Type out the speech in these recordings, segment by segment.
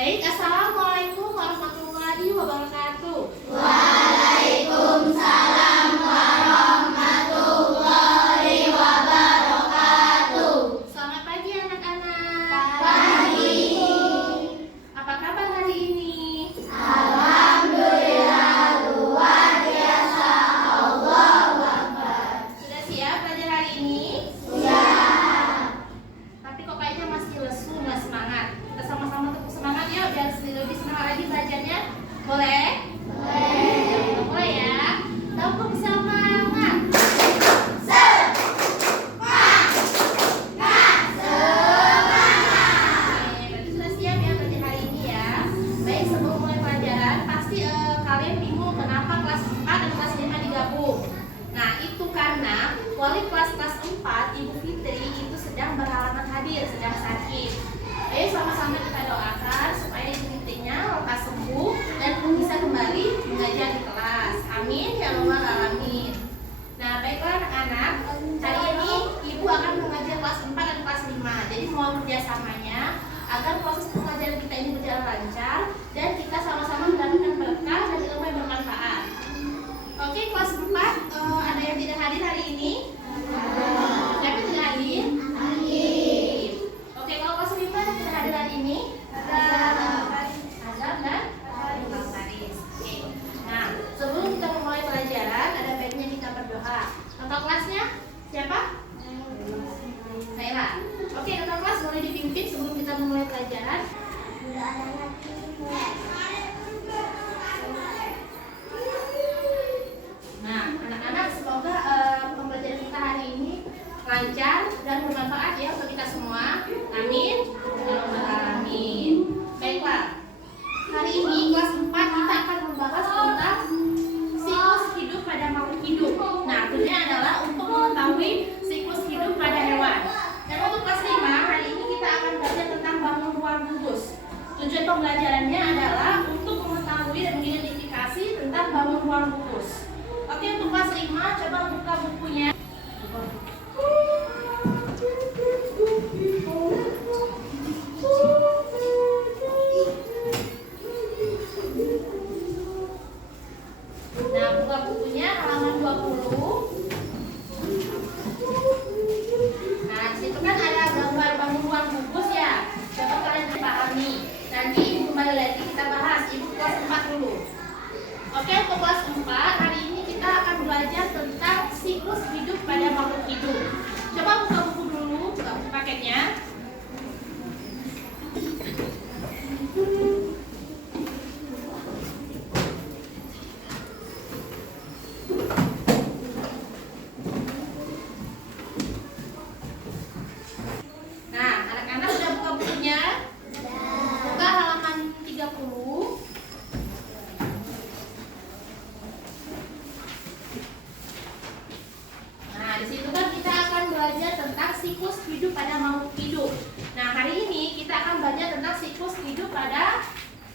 Baik, assalamualaikum warahmatullahi wabarakatuh. Waalaikumsalam warahmatullahi wabarakatuh. Selamat pagi anak-anak. Pagi. Apa kabar hari ini? Alhamdulillah luar biasa. Allahu Akbar. Sudah siap belajar hari ini? Siap. Tapi kok kayaknya masih lesu, nggak semangat. Kita sama-sama tepuk semangat ya, biar lebih semangat lagi belajarnya. Boleh? Boleh. Kita mulai ya. Tepuk semangat. Oke, berarti sudah siap ya belajar hari ini ya. Baik, sebelum mulai pelajaran, pasti kalian bingung kenapa kelas 4 dan kelas 5 digabung. Nah, itu karena wali kelas 4, Ibu Fitri, itu sedang berhalangan hadir, sedang sakit. Ayo sama-sama kita doakan supaya Ibu Fitrinya lekas sembuh dan bisa kembali mengajar di kelas. Amin ya rabbal alamin. Nah, baiklah anak-anak, hari ini Ibu akan mengajar kelas 4 dan kelas 5. Jadi mohon kerjasamanya agar proses pengajaran kita ini berjalan lancar dan kita sama-sama mendapatkan berkah dan ilmu yang bermanfaat. Oke, kelas 4 ada yang tidak hadir hari ini? Siapa yang tidak hadir? Oke, kalau kelas 5 yang tidak hadir hari ini? Azam dan Bang Faris. Oke. Nah, sebelum kita memulai pelajaran, ada baiknya kita berdoa. Kakak kelasnya siapa? Naila. Oke, kakak kelas boleh dipimpin sebelum kita memulai pelajaran. Nah, anak-anak, semoga pembelajaran kita hari ini lancar dan bermanfaat ya untuk kita semua. Amin. Amin. Baiklah. Hari ini kelas 4 kita akan membahas tentang siklus hidup pada makhluk hidup. Nah, tujuannya adalah untuk mengetahui siklus hidup pada hewan. Dan untuk kelas 5 hari ini kita akan belajar tentang bangun ruang gugus. Tujuan pembelajarannya adalah untuk mengetahui dan mengidentifikasi tentang bangun ruang gugus. Oke, untuk kelas 5 coba buka bukunya. Nah, buka bukunya halaman 20. Nah, disitu kan ada gambar bangun ruang gugus ya. Coba kalian pahami. Nanti Ibu kembali lagi kita bahas. Ibu kelas 4 dulu. Oke, untuk kelas 4 hari ini kita akan belajar tentang siklus hidup pada makhluk hidup. Coba buka buku dulu, buka buku paketnya. Nah, anak-anak sudah buka bukunya? Buka halaman 30. Nah, di situ kan kita akan belajar tentang siklus hidup pada makhluk hidup. Nah, hari ini kita akan belajar tentang siklus hidup pada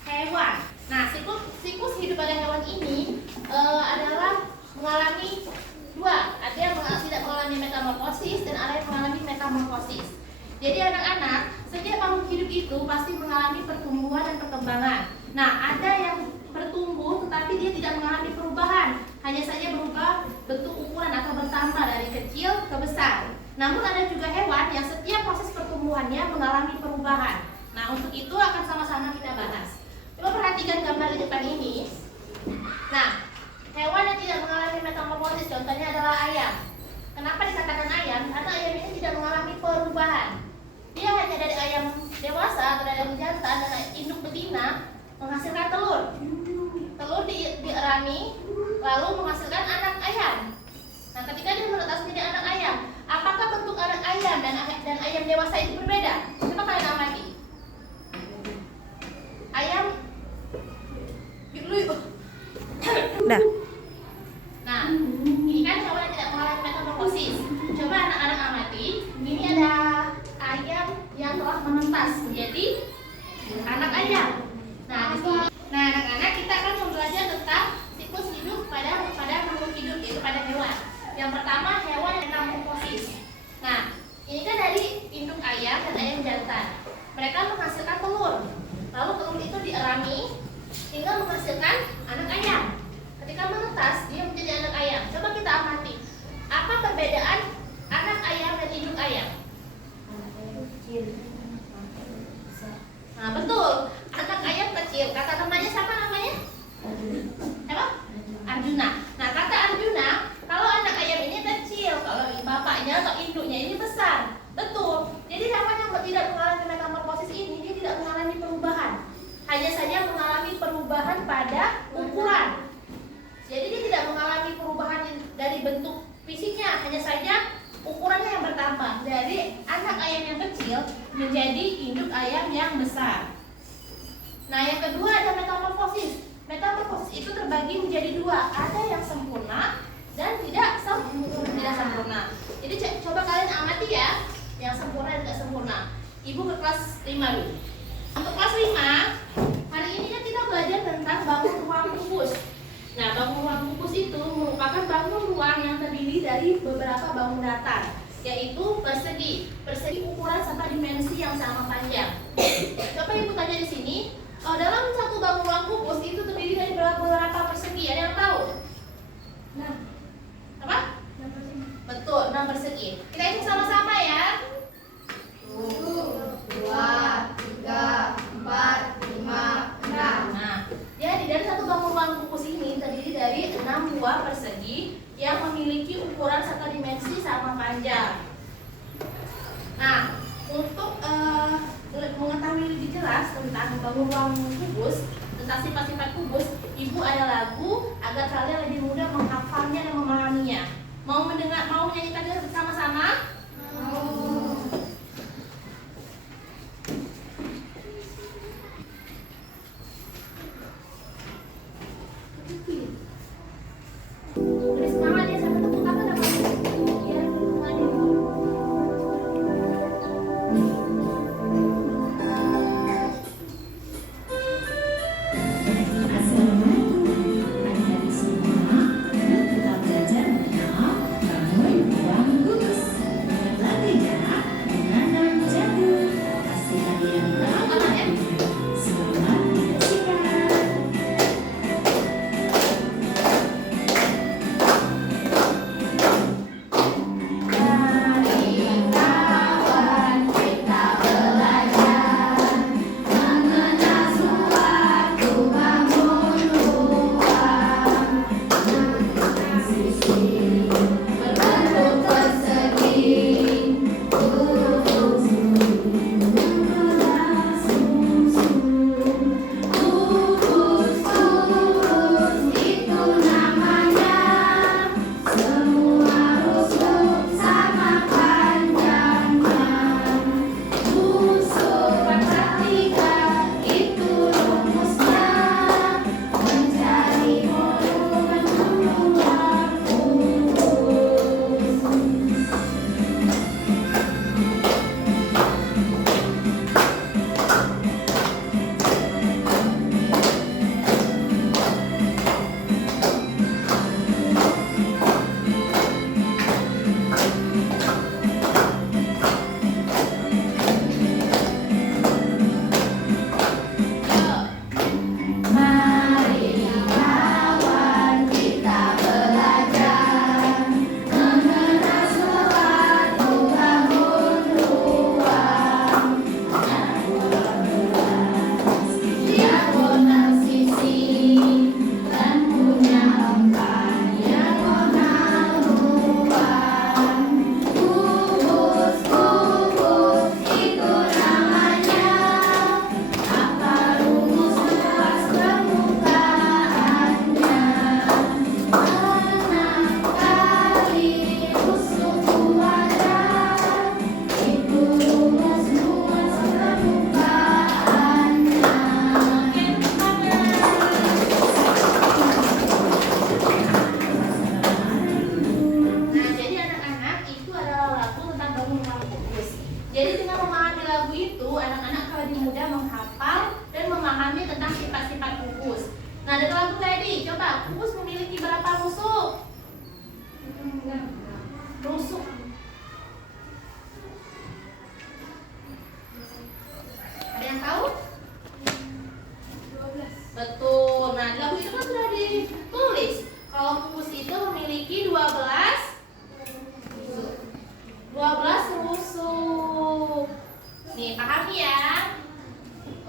hewan. Nah, siklus hidup pada hewan ini adalah mengalami dua. Ada yang tidak mengalami metamorfosis dan ada yang mengalami metamorfosis. Jadi anak-anak, setiap makhluk hidup itu pasti mengalami pertumbuhan dan perkembangan. Nah, ada yang bertumbuh tetapi dia tidak mengalami perubahan, hanya saja berubah bentuk ukuran atau bertambah dari kecil ke besar. Namun ada juga hewan yang setiap proses pertumbuhannya mengalami perubahan. Nah, untuk itu akan sama-sama kita bahas. Coba perhatikan gambar di depan ini. Nah, hewan yang tidak mengalami metamorfosis contohnya adalah ayam. Kenapa dikatakan ayam? Karena ayam ini tidak mengalami perubahan. Dia hanya dari ayam dewasa atau dari ayam jantan dan induk betina menghasilkan telur. Telur dierami lalu menghasilkan anak ayam. Nah, ketika dia menetas menjadi anak ayam, apakah bentuk anak ayam dan ayam dewasa itu berbeda? Coba kalian amati. Ayam Dah. Nah, ini kan hewan yang tidak mengalami metamorfosis. Coba anak-anak amati. Ini ada ayam yang telah menetas menjadi anak ayam. Nah, di sini. Nah, anak-anak kita akan belajar tentang siklus hidup pada makhluk hidup, yaitu pada hewan. Yang pertama, hewan yang metamorfosis. Nah, ini kan dari induk ayam dan ayam jantan. Mereka menghasilkan telur. Lalu telur berami hingga menghasilkan anak ayam. Ketika menetas, dia menjadi anak ayam. Coba kita amati. Apa perbedaan anak ayam dan induk ayam? Nah, betul. Anak ayam kecil. Kata namanya siapa namanya? Apa? Arjuna. Nah, kata Arjuna, kalau anak ayam ini kecil, kalau bapaknya atau induknya ini besar. Betul. Jadi hewan yang tidak mengalami metamorfosis ini, dia tidak mengalami perubahan. Hanya saja mengalami perubahan pada ukuran. Jadi dia tidak mengalami perubahan dari bentuk fisiknya, hanya saja ukurannya yang bertambah dari anak ayam yang kecil menjadi induk ayam yang besar. Nah, yang kedua ada metamorfosis. Metamorfosis itu terbagi menjadi dua, ada yang sempurna dan tidak sempurna. Jadi coba kalian amati ya, yang sempurna dan tidak sempurna. Ibu ke kelas 5 dulu. Untuk kelas 5, hari ini kan kita belajar tentang bangun ruang kubus. Nah, bangun ruang kubus itu merupakan bangun ruang yang terdiri dari beberapa bangun datar, yaitu persegi ukuran serta dimensi yang sama panjang. Coba ibu tanya di sini, dalam satu bangun ruang kubus itu terdiri dari beberapa persegi? Ada yang tahu? Nah, apa? 6 persegi. Betul, 6 persegi. Kita hitung sama-sama ya. 1, 2, 3, 4, 5, 6. Nah, jadi dari satu bangun ruang kubus ini terdiri dari 6 buah persegi yang memiliki ukuran serta dimensi sama panjang. Nah, untuk mengetahui lebih jelas tentang bangun ruang kubus, tentang sifat-sifat kubus, ibu ada lagu agar kalian lebih mudah menghafalnya dan memahaminya. Mau menyanyikannya bersama-sama? Udah semangat ya, sampai tepuk tangan apa? Ya, semangat dulu. Betul. Nah, di lagu itu kan sudah ditulis kalau pupus itu memiliki 12 rusuk. Nih, pahami ya?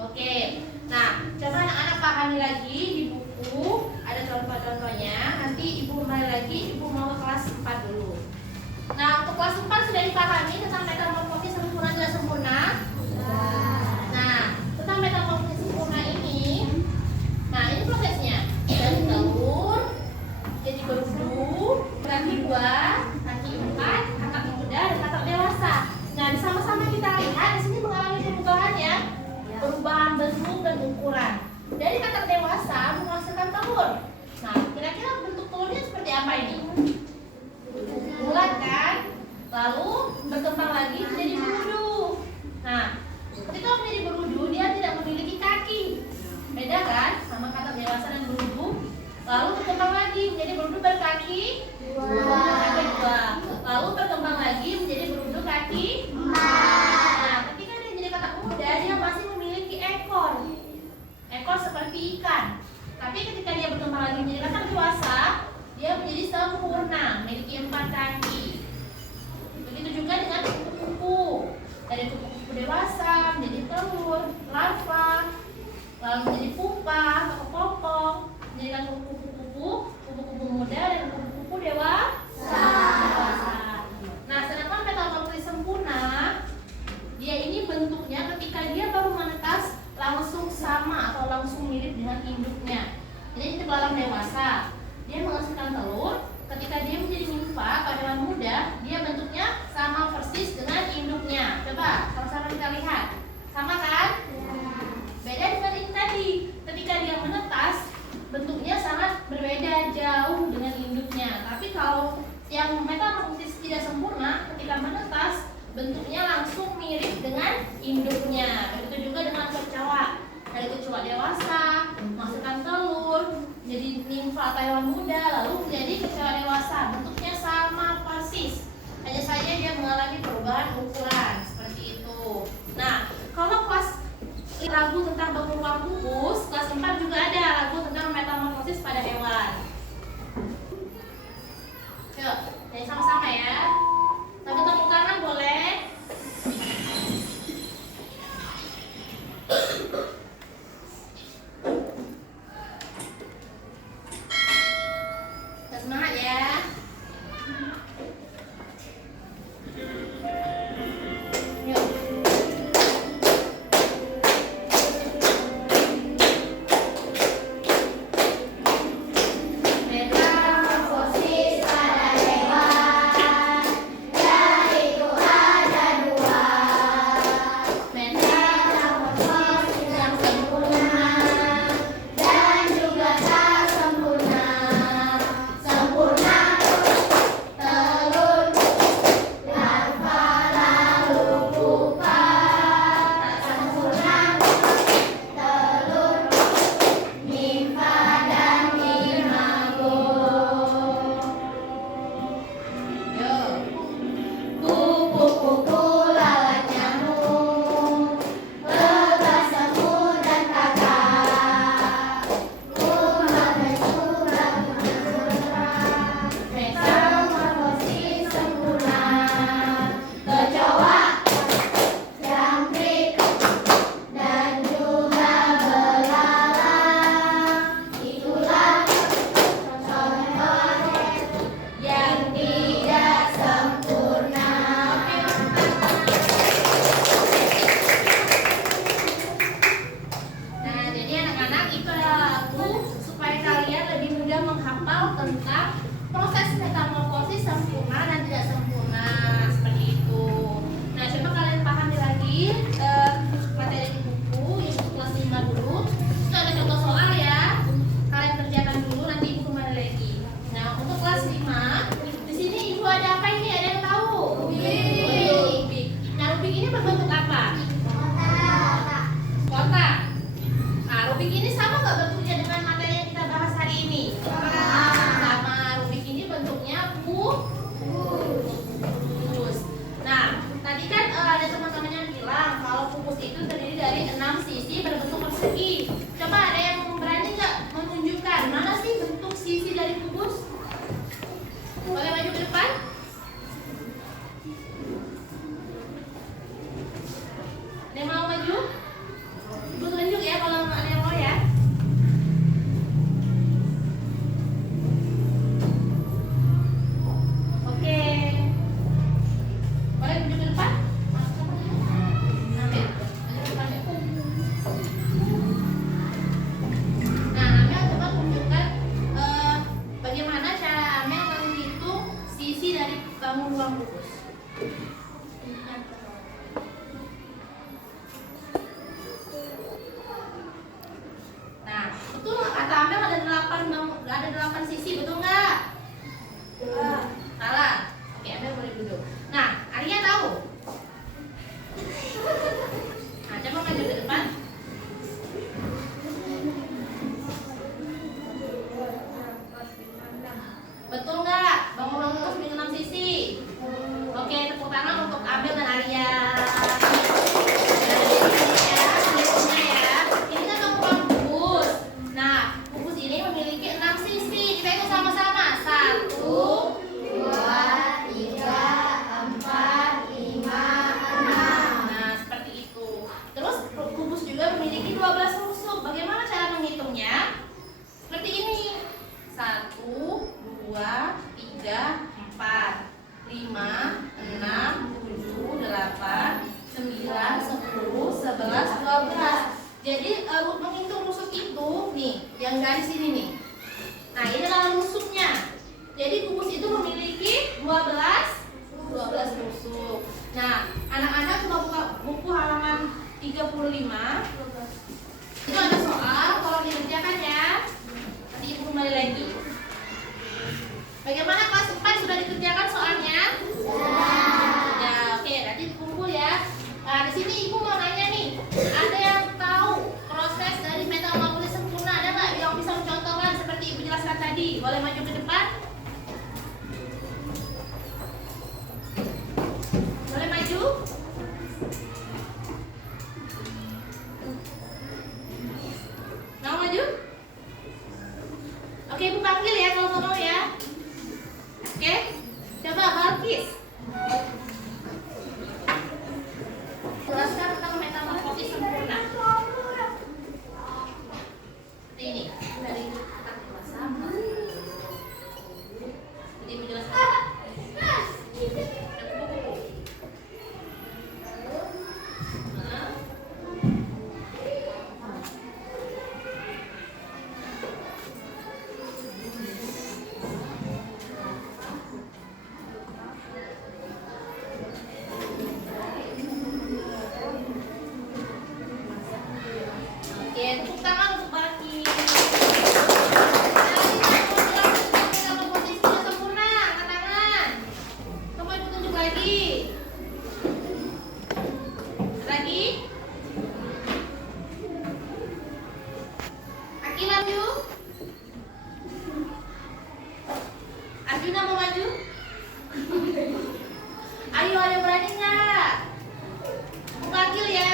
Oke. Nah, coba anak-anak pahami lagi di buku. Ada contoh-contohnya. Nanti Ibu kembali lagi, Ibu mau ke kelas 4 dulu. Nah, untuk kelas 4 sudah dipahami tentang metamorfosis sempurna tidak sempurna? Nah, tentang metamorfosis sempurna ini, nah ini prosesnya. Dari telur jadi berudu, kaki 2, kaki 4, kakak muda dan kakak dewasa. Nah, sama-sama kita lihat di sini mengalami perubahan ya. Perubahan bentuk dan ukuran. Dari kakak dewasa menghasilkan telur. Nah, kira-kira bentuk telurnya seperti apa ini? Bulat kan? Lalu berkembang lagi menjadi berudu. Nah, ketika menjadi berudu dia tidak memiliki kaki. Beda kan sama kakak dewasa dan berudu. Lalu berkembang lagi menjadi berudu berkaki 2. Lalu berkembang lagi menjadi berudu kaki 4. Nah, ketika dia menjadi kakak muda dia masih memiliki ekor. Ekor seperti ikan. Tapi ketika dia berkembang lagi menjadi kakak dewasa, dia menjadi sempurna, memiliki 4 kaki. Begitu juga dengan kupu-kupu. Dari kupu-kupu dewasa menjadi telur, larva, lalu menjadi pupa atau popok, menjadikan kupu-kupu muda dan kupu-kupu dewasa. Nah, sedangkan metamorfosis sempurna, dia ini bentuknya ketika dia baru menetas langsung sama atau langsung mirip dengan induknya. Jadi ketika alam dewasa, dia menghasilkan telur. Ketika dia menjadi nimfa pada hewan muda, dia bentuknya sama persis dengan induknya. Coba sama-sama kita lihat, sama kan? Beda dengan ini tadi. Ketika dia menetas, bentuknya sangat berbeda jauh dengan induknya. Tapi kalau yang metamorfosis tidak sempurna, ketika menetas, bentuknya langsung mirip dengan induknya. Begitu juga dengan kecoa. Dari kecoa dewasa menghasilkan telur, jadi nimfa atau hewan muda, lalu menjadi kecoa dewasa. Bentuknya sama persis, hanya saja dia mengalami perubahan ukuran seperti itu. Nah, kalau kelas lagu tentang bentuk pupus, kelas 4 juga ada lagu tentang metamorfosis pada hewan. Yuk, jadi sama-sama ya. Tapi tepuk tangan boleh. Semangat ya. Yuk. Metamorfosis pada hewan, yaitu ada 2. Metamorfosis yang sempurna dan juga tak sempurna. Sempurna telur, larva, lalu pupa. Tak sempurna telur, nimfa dan imago. Yuk. Kupu-kupu lalat nyamuk, lebah semut dan kakak. Kumbang dan curang bergerak, metamorfosis sempurna. Kecoa, jangkrik, dan juga belalang. Itulah contoh yang tidak sempurna. Nah, jadi anak-anak itu adalah lagu supaya kalian lebih mudah menghafal tentang proses metamorfosis sempurna dan tidak sempurna seperti itu. Nah, coba kalian pahami lagi materi di buku untuk kelas 5 dulu. Itu ada contoh soal ya. Kalian kerjakan dulu, nanti ibu kembali lagi. Nah, untuk kelas 5, di sini ibu ada apa ini? Ada yang tahu? Rubik. Nah, rubik ini berbentuk apa? Kotak. Nah, rubik ini sama nggak bentuknya dengan materi yang kita bahas hari ini? Sama. Rubik ini bentuknya pupus. Nah, tadi kan ada teman-teman yang bilang kalau pupus itu terdiri dari 6 sisi berbentuk persegi. Coba ada yang berani ada 8 sisi, betul nggak? Salah. Oke, Amel boleh duduk. Nah, Arya tahu. Nah, coba maju ke depan. Betul nggak? Bangunan itu punya 6 sisi. Oke, tepuk tangan untuk Abel dan Arya. Nah, ini ya, berikutnya ya. Ini kan ukuran kubus. Nah, kubus ini memiliki 6 sisi. Kita hitung sama-sama. 1, 2, 3, 4, 5, 6. nah, seperti itu. Terus kubus juga memiliki 12 rusuk. Bagaimana cara menghitungnya? Seperti ini. 1, 2, 3, 4, 5, 6, 7, 8, 9, 10, 11, 12. Jadi menghitung rusuk itu nih, yang garis ini nih. Nah, ini adalah rusuknya. Jadi kubus itu memiliki 12 rusuk. Nah, anak-anak coba buka buku halaman 35. Itu ada soal, tolong dikerjakan ya. Nanti ibu kembali lagi. Bagaimana kelas 4 sudah dikerjakan soalnya? Ya, oke, nanti kumpul ya. Nah, di sini ibu mau nanya nih, ada yang tahu proses dari metamorfosis sempurna? Ada nggak yang bisa mencontohkan seperti ibu jelaskan tadi? Boleh maju ke depan? Boleh maju? Mau maju? Oke, ibu panggil ya kalau mau ya. Oke, coba Balkis. Jelaskan tentang metamorfosis sempurna. Ini dari kata dewasa. Jadi menjelaskan. Oke, tepuk tangan untuk Balkis. Metamorfosisnya sempurna, angkat tangan. Coba ibu tunjuk lagi. Lagi. Akila maju. Arjuna mau maju? Ayo, ada berani nggak? Buka Akil ya.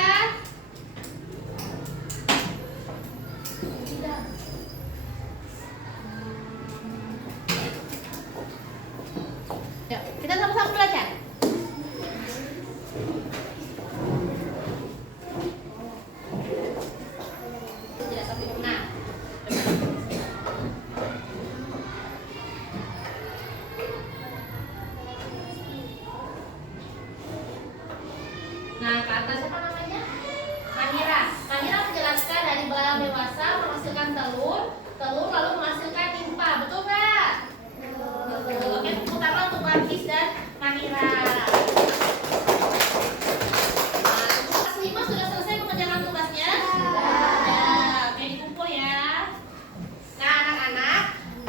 Yuk, kita sama-sama belajar. Tidak sempurna. Nah, kata siapa namanya? Mahira. Mahira menjelaskan dari belalang dewasa menghasilkan telur, telur lalu menghasilkan nimpa. Betul nggak? Betul. Oke, tepuk tangan untuk Balkis dan Mahira. Nah, kelas 5 sudah selesai mengerjakan tugasnya? Ya, oke, dikumpul ya. Nah, anak-anak,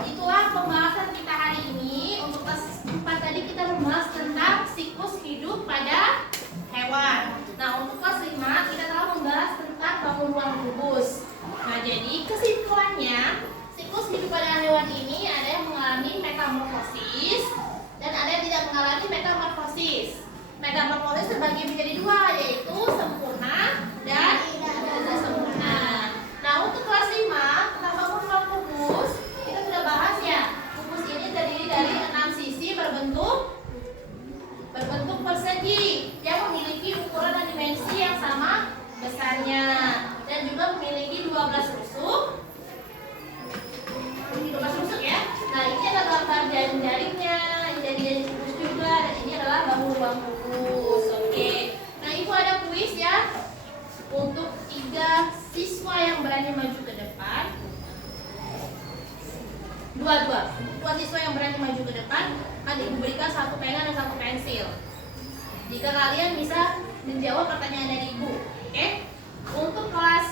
itulah pembahasan kita hari ini. Untuk kelas 4 tadi kita membahas tentang siklus hidup pada hewan. Nah, untuk kelas 5 kita telah membahas tentang bangun ruang kubus. Nah, jadi kesimpulannya, siklus hidup pada hewan ini ada yang mengalami metamorfosis dan ada yang tidak mengalami metamorfosis. Metamorfosis terbagi menjadi dua, yaitu sempurna dan tidak sempurna. Nah, untuk kelas 5 tentang bangun ruang kubus, kita sudah bahas ya. Kubus ini terdiri dari 6 sisi berbentuk persegi yang memiliki ukuran dan dimensi yang sama besarnya dan juga memiliki 12 rusuk. Ini 12 rusuk ya. Nah, ini adalah gambar jaring-jaringnya, ini jaring-jaring kubus juga, dan ini adalah bangun ruang kubus. Oke. Nah, ibu ada kuis ya untuk 3 siswa yang berani maju ke depan. Dua siswa yang berani maju ke depan akan ibu berikan 1 pena dan 1 pensil. Jika kalian bisa menjawab pertanyaan dari ibu, oke? Untuk kelas